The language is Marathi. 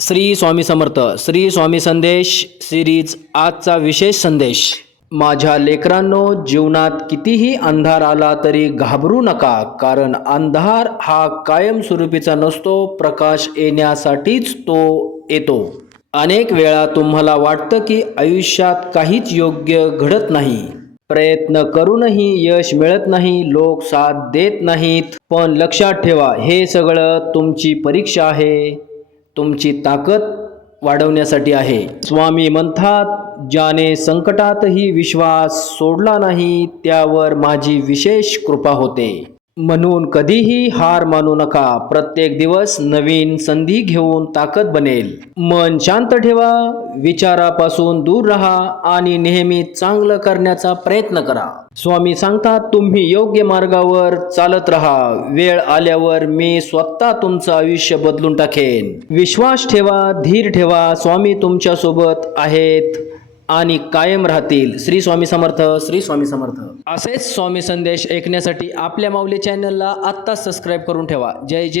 श्री स्वामी समर्थ. श्री स्वामी संदेश सिरीज. आजचा विशेष संदेश. माझ्या लेकरांनो, जीवनात कितीही अंधार आला तरी घाबरू नका, कारण अंधार हा कायमस्वरूपीचा नसतो, प्रकाश येण्यासाठीच तो येतो. अनेक वेळा तुम्हाला वाटतं की आयुष्यात काहीच योग्य घडत नाही, प्रयत्न करूनही यश मिळत नाही, लोक साथ देत नाहीत. पण लक्षात ठेवा, हे सगळं तुमची परीक्षा आहे, तुमची ताकद वाढवण्यासाठी आहे. स्वामी म्हणतात, ज्याने संकटातही विश्वास सोडला नाही त्यावर माझी विशेष कृपा होते. म्हणून कधीही हार मानू नका. प्रत्येक दिवस नवीन संधी घेऊन ताकद बनेल. मन शांत ठेवा, विचारापासून दूर राहा आणि नेहमी चांगलं करण्याचा प्रयत्न करा. स्वामी सांगतात, तुम्ही योग्य मार्गावर चालत राहा. वेळ आल्यावर मी स्वतः तुमचं आयुष्य बदलून टाकेन. विश्वास ठेवा, धीर ठेवा. स्वामी तुमच्या सोबत आहेत आणि कायम राहतील. श्री स्वामी समर्थ. श्री स्वामी समर्थ. असेच स्वामी संदेश ऐकण्यासाठी आपल्या माऊली चॅनलला आत्ताच सबस्क्राईब करून ठेवा. जय जय.